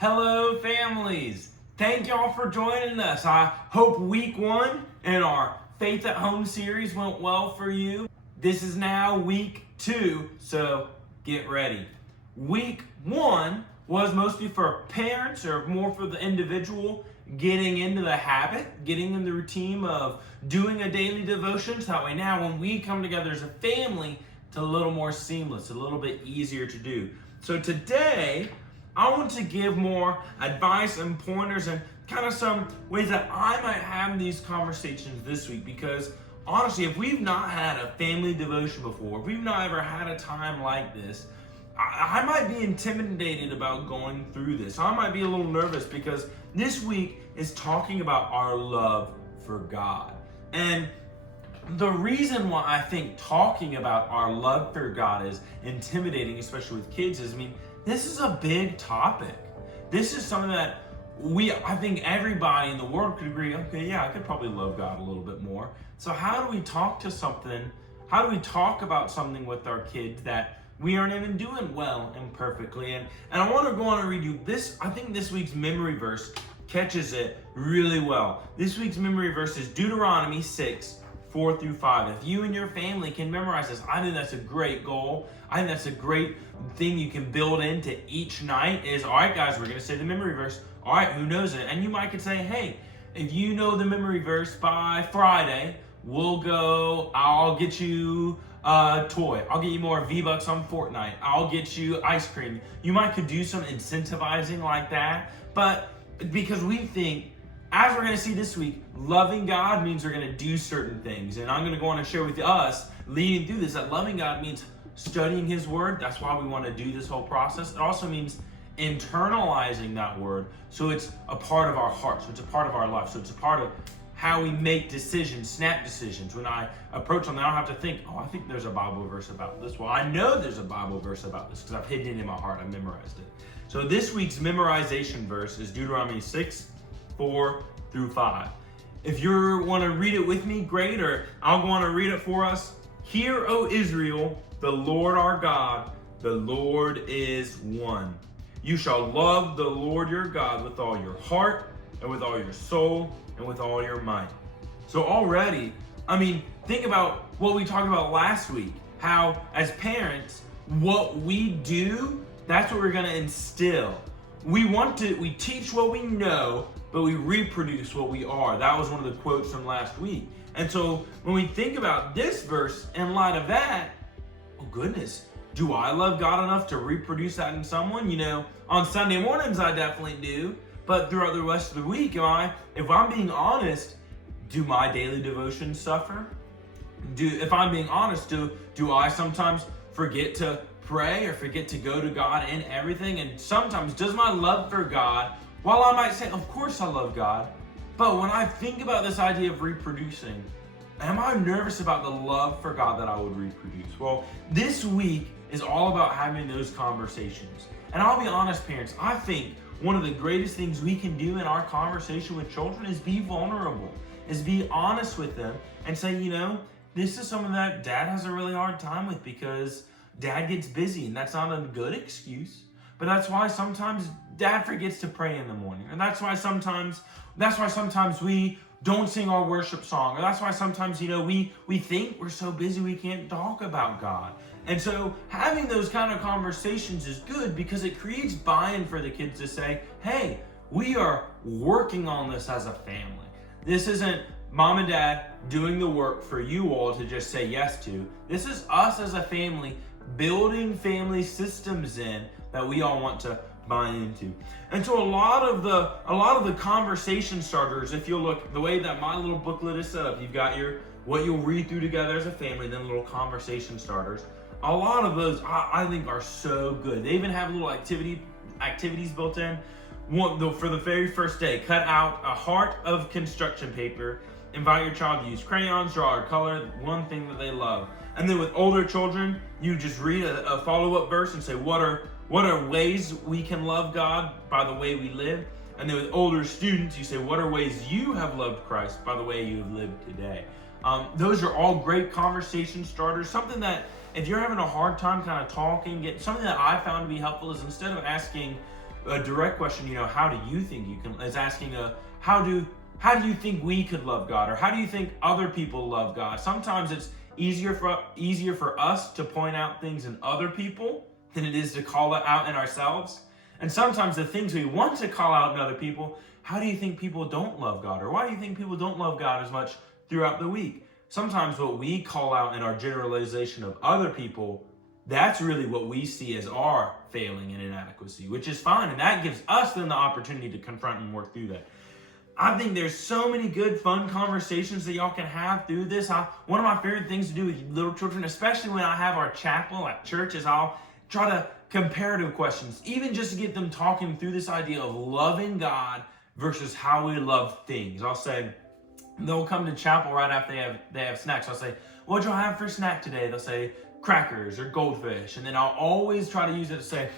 Hello, families. Thank y'all for joining us. I hope week 1 in our Faith at Home series went well for you. This is now week 2, so get ready. Week 1 was mostly for parents or more for the individual getting into the habit, getting in the routine of doing a daily devotion. So that way now when we come together as a family, it's a little more seamless, a little bit easier to do. So today, I want to give more advice and pointers and kind of some ways that I might have these conversations this week, because honestly, if we've not had a family devotion before, if we've not ever had a time like this, I might be intimidated about going through this. I might be a little nervous because this week is talking about our love for God. And the reason why I think talking about our love for God is intimidating, especially with kids, is, this is a big topic. This is something that I think everybody in the world could agree, okay, yeah, I could probably love God a little bit more. So how do we talk about something with our kids that we aren't even doing well and perfectly? And I want to go on and read you this. I think this week's memory verse catches it really well. This week's memory verse is Deuteronomy 6:4-5. If you and your family can memorize this, I think that's a great goal. I think that's a great thing you can build into each night is, all right, guys, we're going to say the memory verse. All right, who knows it? And you might could say, hey, if you know the memory verse by Friday, I'll get you a toy. I'll get you more V-Bucks on Fortnite. I'll get you ice cream. You might could do some incentivizing like that. But because we think, as we're going to see this week, loving God means we're going to do certain things. And I'm going to go on and share with us, leading through this, that loving God means studying His Word. That's why we want to do this whole process. It also means internalizing that Word, so it's a part of our heart, so it's a part of our life, so it's a part of how we make decisions, snap decisions. When I approach something, I don't have to think, I think there's a Bible verse about this. Well, I know there's a Bible verse about this because I've hidden it in my heart. I memorized it. So this week's memorization verse is Deuteronomy 6:4-5. If you want to read it with me, great, or I'll go on and read it for us. Hear, O Israel, the Lord our God, the Lord is one. You shall love the Lord your God with all your heart and with all your soul and with all your might. So already, think about what we talked about last week, how as parents, what we do, that's what we're going to instill. We teach what we know, but we reproduce what we are. That was one of the quotes from last week. And so when we think about this verse in light of that, oh goodness, do I love God enough to reproduce that in someone? On Sunday mornings I definitely do, but throughout the rest of the week, if I'm being honest, do my daily devotions suffer? If I'm being honest, do I sometimes forget to pray or forget to go to God in everything? And sometimes does my love for God, while I might say, of course I love God, but when I think about this idea of reproducing, am I nervous about the love for God that I would reproduce? Well, this week is all about having those conversations. And I'll be honest, parents, I think one of the greatest things we can do in our conversation with children is be vulnerable, is be honest with them and say, this is something that Dad has a really hard time with because Dad gets busy, and that's not a good excuse. But that's why sometimes Dad forgets to pray in the morning. And that's why sometimes we don't sing our worship song. Or that's why sometimes, we think we're so busy we can't talk about God. And so having those kind of conversations is good because it creates buy-in for the kids to say, hey, we are working on this as a family. This isn't Mom and Dad doing the work for you all to just say yes to. This is us as a family building family systems in that we all want to buy into. And so a lot of the conversation starters, if you'll look the way that my little booklet is set up, you've got what you'll read through together as a family, then little conversation starters. A lot of those I think are so good. They even have little activities built in. For the very first day, cut out a heart of construction paper. Invite your child to use crayons, draw, or color one thing that they love. And then with older children, you just read a follow-up verse and say, what are ways we can love God by the way we live? And then with older students, you say, what are ways you have loved Christ by the way you have lived today? Those are all great conversation starters. Something that if you're having a hard time kind of talking, something that I found to be helpful is instead of asking, a direct question, how do you think you can, is asking how do you think we could love God? Or how do you think other people love God? Sometimes it's easier for us to point out things in other people than it is to call it out in ourselves. And sometimes the things we want to call out in other people, how do you think people don't love God? Or why do you think people don't love God as much throughout the week? Sometimes what we call out in our generalization of other people, that's really what we see as our failing and inadequacy, which is fine. And that gives us then the opportunity to confront and work through that. I think there's so many good, fun conversations that y'all can have through this. One of my favorite things to do with little children, especially when I have our chapel at church, is I'll try to comparative questions, even just to get them talking through this idea of loving God versus how we love things. I'll say, they'll come to chapel right after they have snacks. I'll say, what'd you have for snack today? They'll say crackers or goldfish. And then I'll always try to use it to say,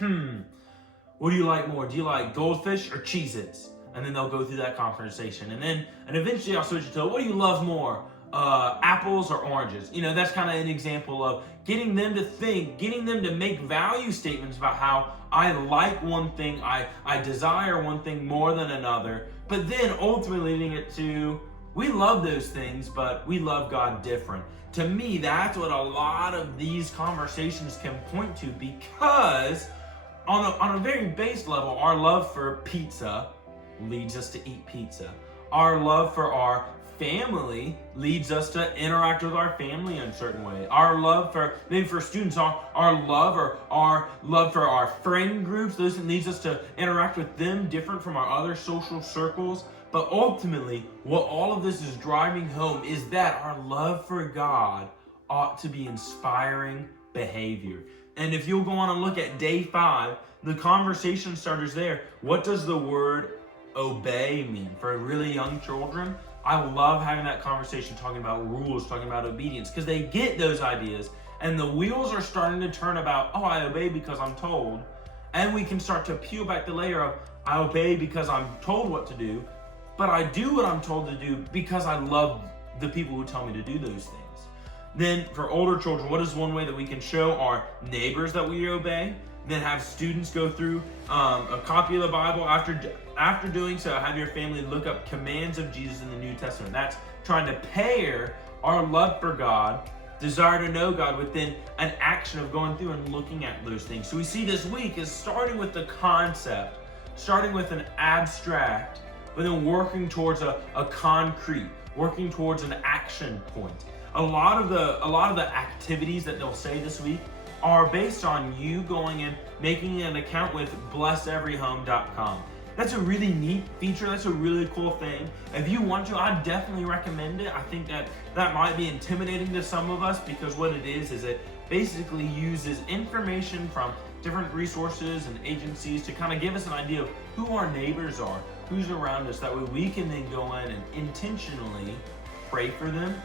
what do you like more? Do you like goldfish or Cheez-Its? And then they'll go through that conversation. And eventually I'll switch it to, what do you love more? Apples or oranges? That's kind of an example of getting them to think, getting them to make value statements about how I like one thing, I desire one thing more than another, but then ultimately leading it to, we love those things, but we love God different. To me, that's what a lot of these conversations can point to, because on a very base level, our love for pizza leads us to eat pizza. Our love for our family leads us to interact with our family in a certain way. Our love for, maybe for students, our love for our friend groups, this leads us to interact with them different from our other social circles. But ultimately, what all of this is driving home is that our love for God ought to be inspiring behavior. And if you'll go on and look at day 5, the conversation starters there. What does the word obey mean for really young children? I love having that conversation, talking about rules, talking about obedience, because they get those ideas and the wheels are starting to turn about, oh, I obey because I'm told. And we can start to peel back the layer of, I obey because I'm told what to do, but I do what I'm told to do because I love the people who tell me to do those things. Then for older children, what is one way that we can show our neighbors that we obey? Then have students go through a copy of the Bible. After doing so, have your family look up commands of Jesus in the New Testament. That's trying to pair our love for God, desire to know God, with then an action of going through and looking at those things. So we see this week is starting with the concept, starting with an abstract, but then working towards a concrete, working towards an action point. A lot of the activities that they'll say this week are based on you going and making an account with blesseveryhome.com. That's a really neat feature. That's a really cool thing. If you want to, I definitely recommend it. I think that might be intimidating to some of us, because what it is it basically uses information from different resources and agencies to kind of give us an idea of who our neighbors are, who's around us. That way we can then go in and intentionally pray for them,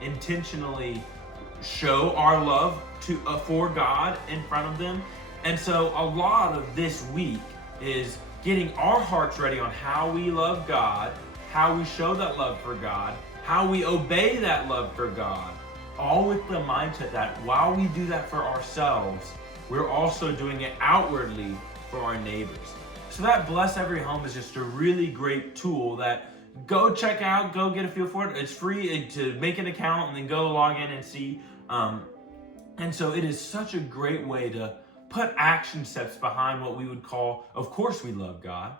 intentionally show our love for God in front of them. And so a lot of this week is getting our hearts ready on how we love God, how we show that love for God, how we obey that love for God, all with the mindset that while we do that for ourselves, we're also doing it outwardly for our neighbors. So that Bless Every Home is just a really great tool that go check out, go get a feel for it. It's free to make an account and then go log in and see. And so it is such a great way to put action steps behind what we would call, of course we love God.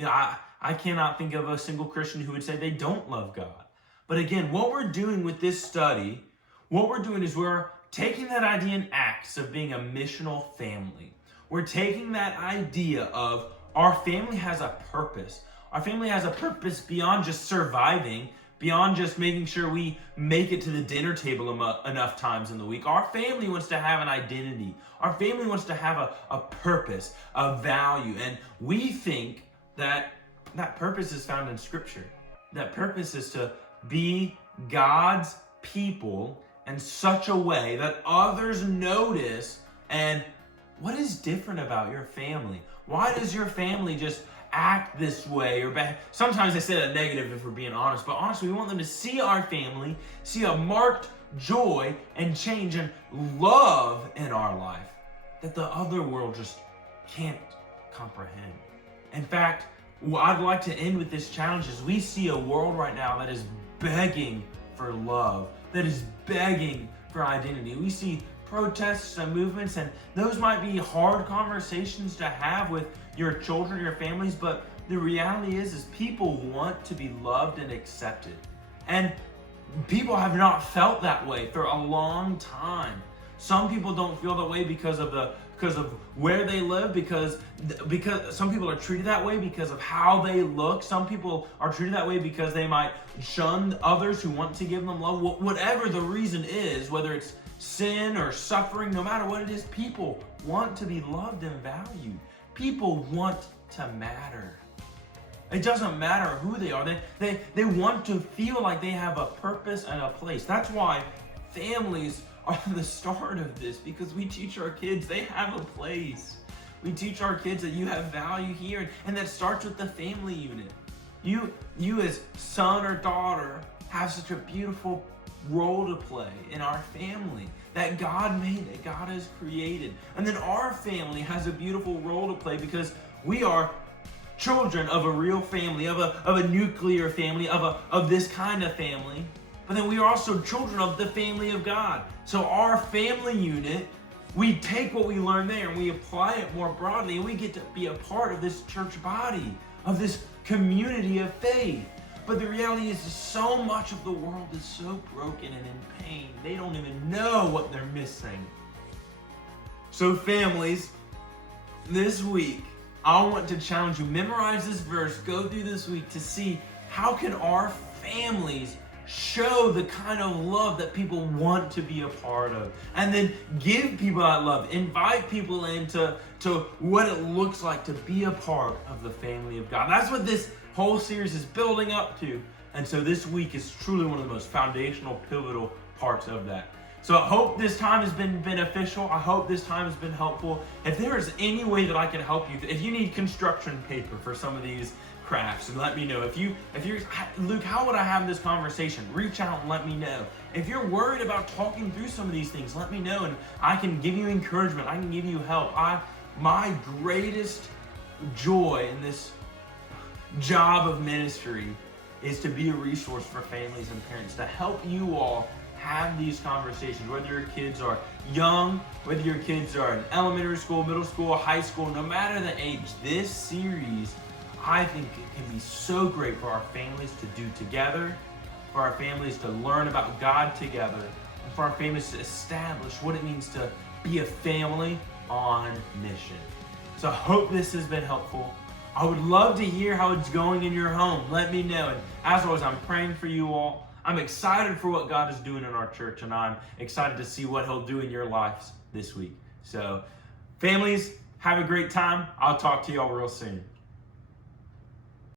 I cannot think of a single Christian who would say they don't love God. But again, what we're doing with this study, what we're doing is we're taking that idea in Acts of being a missional family. We're taking that idea of our family has a purpose. Our family has a purpose beyond just surviving, beyond just making sure we make it to the dinner table enough times in the week. Our family wants to have an identity. Our family wants to have a purpose, a value. And we think that that purpose is found in Scripture. That purpose is to be God's people in such a way that others notice. And what is different about your family? Why does your family just act this way? Or sometimes they say that negative if we're being honest, but honestly, we want them to see our family, see a marked joy and change and love in our life that the other world just can't comprehend. In fact, what I'd like to end with this challenge is we see a world right now that is begging for love, that is begging for identity. We see protests and movements, and those might be hard conversations to have with your children, your families, but the reality is people want to be loved and accepted. And people have not felt that way for a long time. Some people don't feel that way because of where they live, because some people are treated that way because of how they look. Some people are treated that way because they might shun others who want to give them love. Whatever the reason is, whether it's sin or suffering, no matter what it is, people want to be loved and valued. People want to matter. It doesn't matter who they are. They want to feel like they have a purpose and a place. That's why families are the start of this, because we teach our kids they have a place. We teach our kids that you have value here, and that starts with the family unit. You as son or daughter have such a beautiful role to play in our family that God made, that God has created. And then our family has a beautiful role to play because we are children of a real family, of a nuclear family, of this kind of family. But then we are also children of the family of God. So our family unit, we take what we learn there and we apply it more broadly, and we get to be a part of this church body, of this community of faith. But the reality is so much of the world is so broken and in pain, they don't even know what they're missing. So families, this week, I want to challenge you, memorize this verse, go through this week to see how can our families show the kind of love that people want to be a part of, and then give people that love, invite people into what it looks like to be a part of the family of God. That's what this whole series is building up to, and so this week is truly one of the most foundational, pivotal parts of that. So I hope this time has been beneficial. I hope this time has been helpful. If there is any way that I can help you, if you need construction paper for some of these crafts, and let me know. If you're Luke, how would I have this conversation? Reach out and let me know. If you're worried about talking through some of these things, let me know, and I can give you encouragement. I can give you help. My greatest joy in this job of ministry is to be a resource for families and parents, to help you all have these conversations, whether your kids are young, whether your kids are in elementary school, middle school, high school, no matter the age. This series, I think it can be so great for our families to do together, for our families to learn about God together, and for our families to establish what it means to be a family on mission. So I hope this has been helpful. I would love to hear how it's going in your home. Let me know. And as always, I'm praying for you all. I'm excited for what God is doing in our church, and I'm excited to see what He'll do in your lives this week. So, families, have a great time. I'll talk to you all real soon.